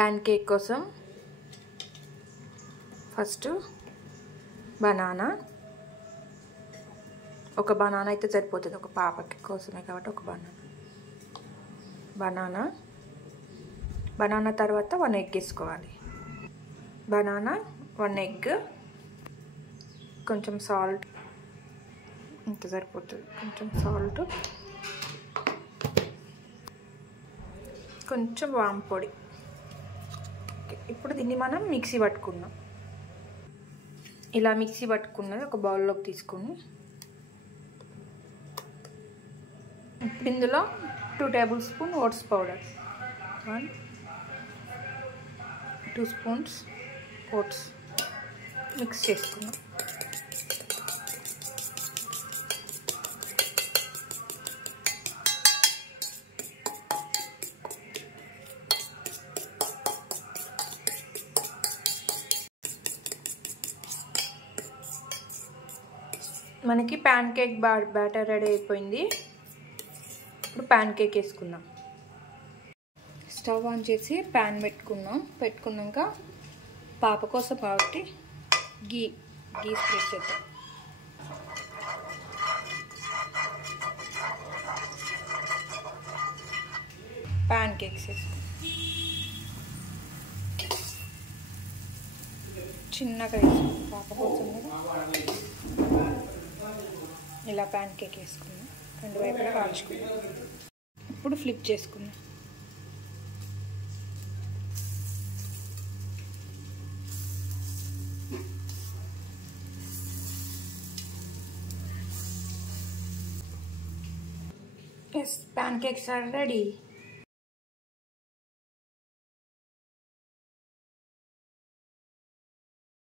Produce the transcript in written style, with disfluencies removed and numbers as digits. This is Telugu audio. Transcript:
ప్యాన్ కేక్ కోసం ఫస్ట్ బనానా, ఒక బనానా అయితే సరిపోతుంది, ఒక పాపకి కోసమే కాబట్టి ఒక బనానా తర్వాత 1 ఎగ్ వేసుకోవాలి. బనానా, 1 ఎగ్, కొంచెం సాల్ట్, ఇంత సరిపోతుంది, కొంచెం సాల్ట్, కొంచెం వాము పొడి. ఇప్పుడు దీన్ని మనం మిక్సీ పట్టుకుందాం. ఇలా మిక్సీ పట్టుకున్నది ఒక బౌల్లోకి తీసుకుని ఇందులో 2 tablespoon oats powder, 2 spoons oats mix చేసుకున్నాం. మనకి ప్యాన్ కేక్ బ్యాటర్ రెడీ అయిపోయింది. ఇప్పుడు ప్యాన్ కేక్ వేసుకుందాం. స్టవ్ ఆన్ చేసి ప్యాన్ పెట్టుకున్నాక పాప కోసం కాబట్టి గీ స్ప్రెడ్ చేద్దాం. ప్యాన్ కేక్స్ వేసుకుందాం. చిన్నగా వేసుకుందాం పాప కోసం కదా. ఇలా ప్యాన్ కేక్ వేసుకుందాం, 2 వైపులా కాల్చుకుందాం. ఇప్పుడు ఫ్లిప్ చేసుకుందాం. Yes, pancakes are ready.